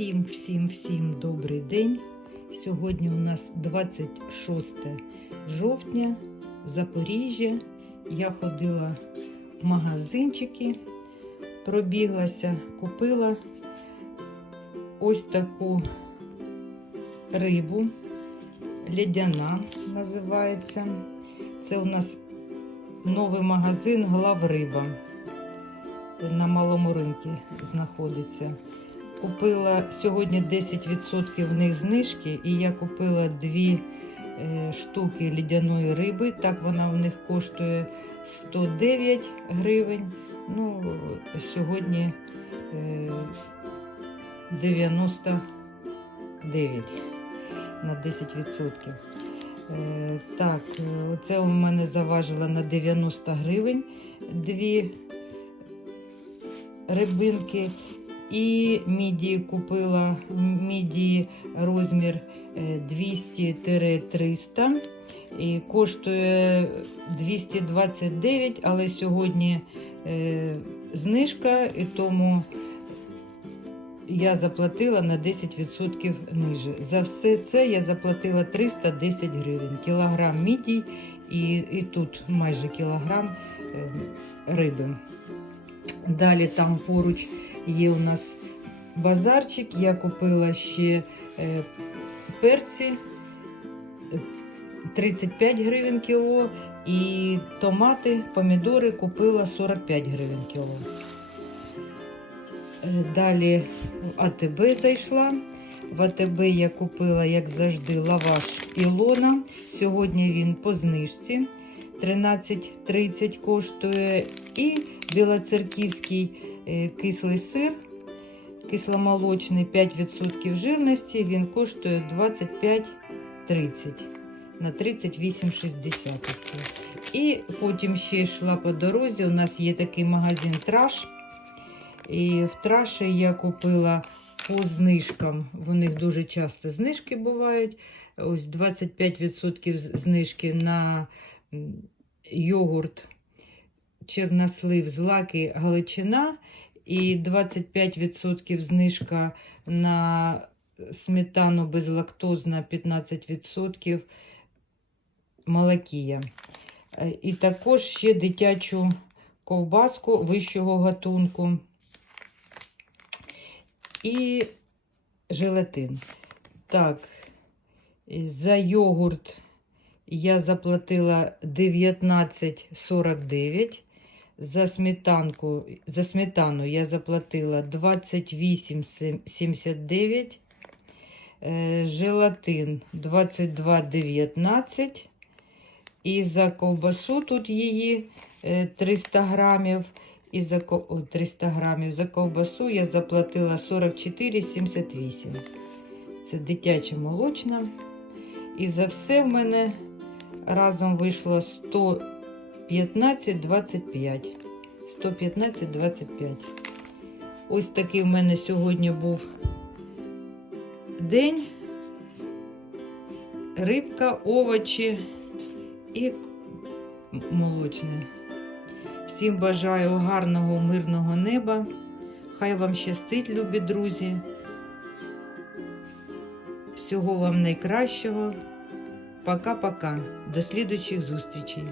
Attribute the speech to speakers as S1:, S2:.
S1: Всім, всім, всім добрий день. Сьогодні у нас 26 жовтня, Запоріжжя. Я ходила в магазинчики, пробіглася, купила ось таку рибу. Ледяна називається. Це у нас новий магазин Главриба. На малому ринку знаходиться. Купила сьогодні 10% в них знижки, і я купила дві е, штуки лідяної риби. Так вона в них коштує 109 гривень. Ну, сьогодні е, 99 на 10%. Е, так, е, це у мене заважило на 90 гривень дві рибинки. І мідії купила мідії розмір е, 200-300 і коштує 229, але сьогодні е, знижка, і тому я заплатила на 10% ниже. За все це я заплатила 310 гривень. Кілограм мідій і, і тут майже кілограм е, риби. Далі там поруч є у нас базарчик. Я купила ще е, перці е, 35 гривень кіло і томати, помідори купила 45 гривень кіло. Е, Далі в АТБ зайшла. В АТБ я купила, як завжди, лаваш Ілона. Сьогодні він по знижці 13,30 коштує. І білоцерківський е, кислий сир, кисломолочний 5% жирності. Він коштує 25,30 на 38,60. І потім ще йшла по дорозі. У нас є такий магазин Траш. І в траші я купила по знижкам. В них дуже часто знижки бувають. Ось 25% знижки на м, йогурт, чернослив, злаки, галичина. І 25% знижка на сметану безлактозна 15% молокія. Е, І також ще дитячу ковбаску вищого гатунку і желатин. Так, за йогурт я заплатила 19,49. За сметанку, за сметану я заплатила 28,79. Е, Желатин 22,19. І за ковбасу тут її е, 300 грамів. І за 300 грамів за ковбасу я заплатила 44,78. Це дитяча молочна. І за все в мене разом вийшло 115,25. 115,25. Ось такий в мене сьогодні був день. Рибка, овочі і молочне. Всім бажаю гарного, мирного неба. Хай вам щастить, любі друзі. Всього вам найкращого. Пока-пока. До слідуючих зустрічей.